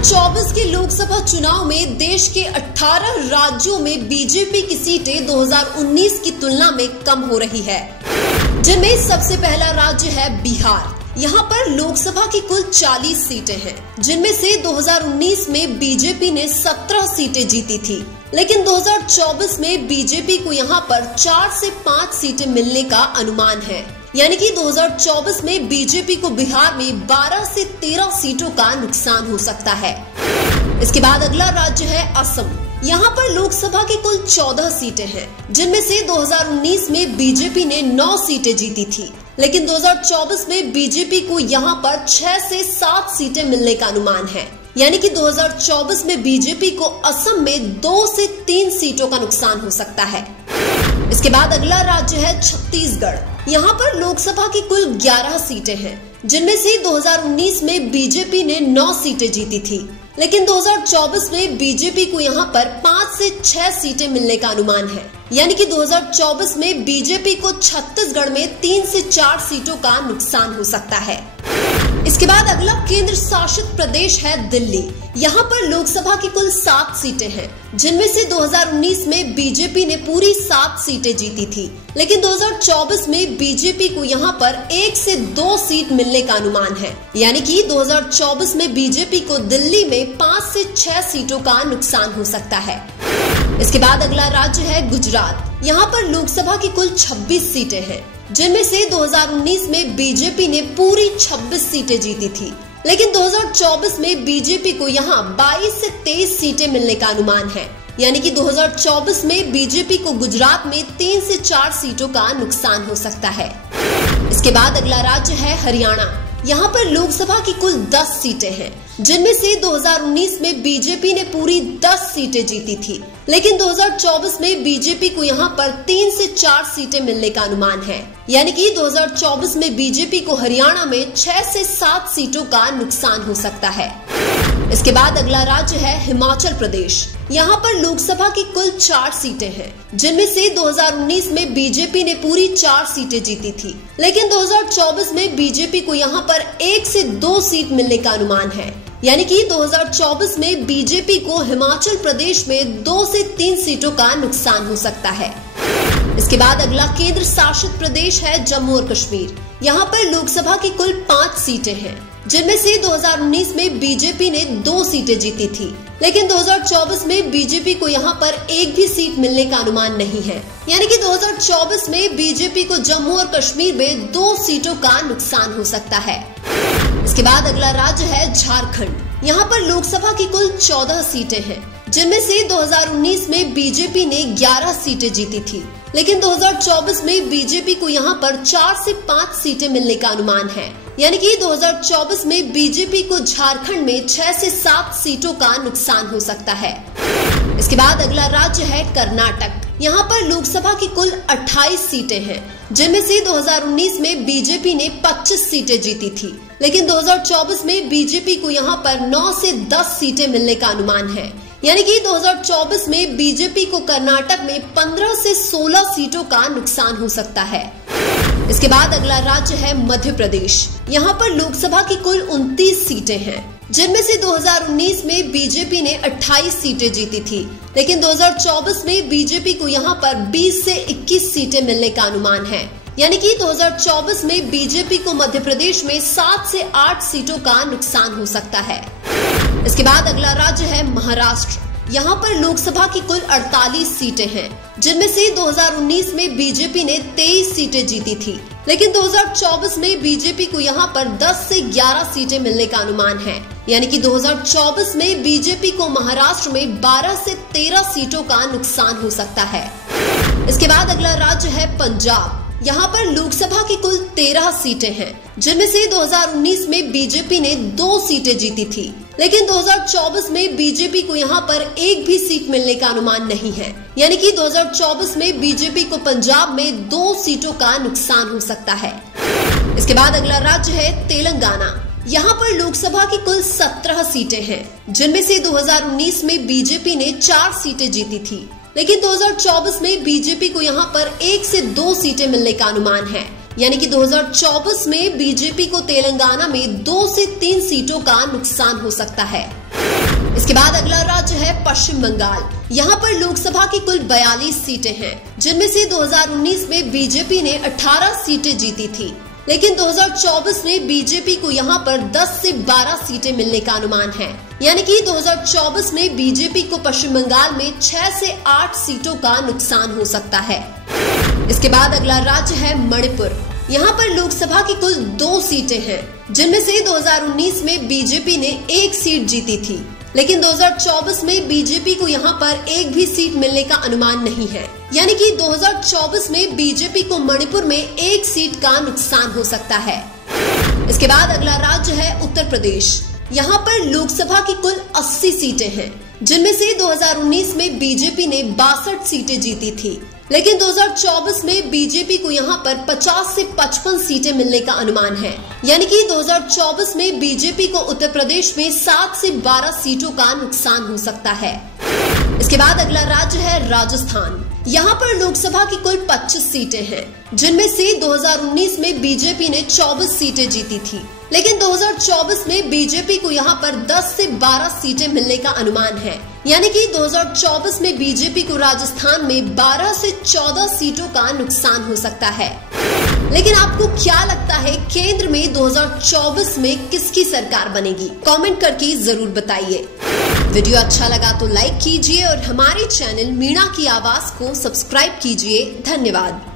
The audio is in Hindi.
2024 के लोकसभा चुनाव में देश के 18 राज्यों में बीजेपी की सीटें 2019 की तुलना में कम हो रही है, जिनमें सबसे पहला राज्य है बिहार। यहाँ पर लोकसभा की कुल 40 सीटें हैं, जिनमें से 2019 में बीजेपी ने 17 सीटें जीती थी, लेकिन 2024 में बीजेपी को यहाँ पर 4 से 5 सीटें मिलने का अनुमान है। यानी कि 2024 में बीजेपी को बिहार में 12 से 13 सीटों का नुकसान हो सकता है। इसके बाद अगला राज्य है असम। यहाँ पर लोकसभा की कुल 14 सीटें हैं, जिनमें से 2019 में बीजेपी ने 9 सीटें जीती थी, लेकिन 2024 में बीजेपी को यहाँ पर 6 से 7 सीटें मिलने का अनुमान है। यानी कि 2024 में बीजेपी को असम में 2 से 3 सीटों का नुकसान हो सकता है। इसके बाद अगला राज्य है छत्तीसगढ़। यहाँ पर लोकसभा की कुल 11 सीटें हैं, जिनमें से 2019 में बीजेपी ने 9 सीटें जीती थी, लेकिन 2024 में बीजेपी को यहाँ पर 5 से 6 सीटें मिलने का अनुमान है। यानी कि 2024 में बीजेपी को छत्तीसगढ़ में 3 से 4 सीटों का नुकसान हो सकता है। इसके बाद अगला केंद्र शासित प्रदेश है दिल्ली। यहाँ पर लोकसभा की कुल 7 सीटें हैं, जिनमें से 2019 में बीजेपी ने पूरी 7 सीटें जीती थी, लेकिन 2024 में बीजेपी को यहाँ पर 1 से 2 सीट मिलने का अनुमान है। यानी कि 2024 में बीजेपी को दिल्ली में 5 से 6 सीटों का नुकसान हो सकता है। इसके बाद अगला राज्य है गुजरात। यहाँ पर लोकसभा की कुल 26 सीटें हैं, जिनमें से 2019 में बीजेपी ने पूरी 26 सीटें जीती थी, लेकिन 2024 में बीजेपी को यहाँ 22 से 23 सीटें मिलने का अनुमान है। यानी कि 2024 में बीजेपी को गुजरात में 3 से 4 सीटों का नुकसान हो सकता है। इसके बाद अगला राज्य है हरियाणा। यहाँ पर लोकसभा की कुल 10 सीटें हैं, जिनमें से 2019 में बीजेपी ने पूरी 10 सीटें जीती थी, लेकिन 2024 में बीजेपी को यहाँ पर 3 से 4 सीटें मिलने का अनुमान है। यानी कि 2024 में बीजेपी को हरियाणा में 6 से 7 सीटों का नुकसान हो सकता है। इसके बाद अगला राज्य है हिमाचल प्रदेश। यहाँ पर लोकसभा की कुल 4 सीटें हैं, जिनमें से 2019 में बीजेपी ने पूरी 4 सीटें जीती थी, लेकिन 2024 में बीजेपी को यहाँ पर 1 से 2 सीट मिलने का अनुमान है। यानी कि 2024 में बीजेपी को हिमाचल प्रदेश में 2 से 3 सीटों का नुकसान हो सकता है। इसके बाद अगला केंद्र शासित प्रदेश है जम्मू और कश्मीर। यहाँ पर लोकसभा की कुल 5 सीटें हैं, जिनमें से 2019 में बीजेपी ने 2 सीटें जीती थी, लेकिन 2024 में बीजेपी को यहाँ पर 1 भी सीट मिलने का अनुमान नहीं है। यानी कि 2024 में बीजेपी को जम्मू और कश्मीर में 2 सीटों का नुकसान हो सकता है। इसके बाद अगला राज्य है झारखंड। यहाँ पर लोकसभा की कुल 14 सीटें हैं, जिनमें से 2019 में बीजेपी ने 11 सीटें जीती थी, लेकिन 2024 में बीजेपी को यहाँ पर 4 से 5 सीटें मिलने का अनुमान है। यानी कि 2024 में बीजेपी को झारखंड में 6 से 7 सीटों का नुकसान हो सकता है। इसके बाद अगला राज्य है कर्नाटक। यहाँ पर लोकसभा की कुल 28 सीटें हैं, जिनमें से 2019 में बीजेपी ने 25 सीटें जीती थी, लेकिन 2024 में बीजेपी को यहाँ पर 9 से 10 सीटें मिलने का अनुमान है। यानी कि 2024 में बीजेपी को कर्नाटक में 15 से 16 सीटों का नुकसान हो सकता है। इसके बाद अगला राज्य है मध्य प्रदेश। यहाँ पर लोकसभा की कुल 29 सीटें हैं, जिनमें से 2019 में बीजेपी ने 28 सीटें जीती थी, लेकिन 2024 में बीजेपी को यहाँ पर 20 से 21 सीटें मिलने का अनुमान है। यानी कि 2024 में बीजेपी को मध्य प्रदेश में 7 से 8 सीटों का नुकसान हो सकता है। इसके बाद अगला राज्य है महाराष्ट्र। यहाँ पर लोकसभा की कुल 48 सीटें हैं, जिनमें से 2019 में बीजेपी ने 23 सीटें जीती थी, लेकिन 2024 में बीजेपी को यहाँ पर 10 से 11 सीटें मिलने का अनुमान है। यानी कि 2024 में बीजेपी को महाराष्ट्र में 12 से 13 सीटों का नुकसान हो सकता है। इसके बाद अगला राज्य है पंजाब। यहाँ पर लोकसभा की कुल 13 सीटें हैं, जिनमें से 2019 में बीजेपी ने 2 सीटें जीती थी, लेकिन 2024 में बीजेपी को यहाँ पर 1 भी सीट मिलने का अनुमान नहीं है। यानी कि 2024 में बीजेपी को पंजाब में 2 सीटों का नुकसान हो सकता है। इसके बाद अगला राज्य है तेलंगाना। यहाँ पर लोकसभा की कुल 17 सीटें हैं, जिनमें से 2019 में बीजेपी ने 4 सीटें जीती थी, लेकिन 2024 में बीजेपी को यहाँ पर 1 से 2 सीटें मिलने का अनुमान है। यानी कि 2024 में बीजेपी को तेलंगाना में 2 से 3 सीटों का नुकसान हो सकता है। इसके बाद अगला राज्य है पश्चिम बंगाल। यहाँ पर लोकसभा की कुल 42 सीटें हैं, जिनमें से 2019 में बीजेपी ने 18 सीटें जीती थी, लेकिन 2024 में बीजेपी को यहाँ पर 10 से 12 सीटें मिलने का अनुमान है। यानी कि 2024 में बीजेपी को पश्चिम बंगाल में 6 से 8 सीटों का नुकसान हो सकता है। इसके बाद अगला राज्य है मणिपुर। यहाँ पर लोकसभा की कुल 2 सीटें हैं, जिनमें से 2019 में बीजेपी ने 1 सीट जीती थी, लेकिन 2024 में बीजेपी को यहाँ पर एक भी सीट मिलने का अनुमान नहीं है। यानी कि 2024 में बीजेपी को मणिपुर में 1 सीट का नुकसान हो सकता है। इसके बाद अगला राज्य है उत्तर प्रदेश। यहाँ पर लोकसभा की कुल 80 सीटें हैं, जिनमें से 2019 में बीजेपी ने 62 सीटें जीती थी, लेकिन 2024 में बीजेपी को यहाँ पर 50 से 55 सीटें मिलने का अनुमान है। यानी कि 2024 में बीजेपी को उत्तर प्रदेश में 7 से 12 सीटों का नुकसान हो सकता है। इसके बाद अगला राज्य है राजस्थान। यहाँ पर लोकसभा की कुल 25 सीटें हैं, जिनमें से 2019 में बीजेपी ने 24 सीटें जीती थी, लेकिन 2024 में बीजेपी को यहाँ पर 10 से 12 सीटें मिलने का अनुमान है। यानी कि 2024 में बीजेपी को राजस्थान में 12 से 14 सीटों का नुकसान हो सकता है। लेकिन आपको क्या लगता है, केंद्र में 2024 में किसकी सरकार बनेगी? कमेंट करके जरूर बताइए। वीडियो अच्छा लगा तो लाइक कीजिए और हमारे चैनल मीणा की आवाज को सब्सक्राइब कीजिए। धन्यवाद।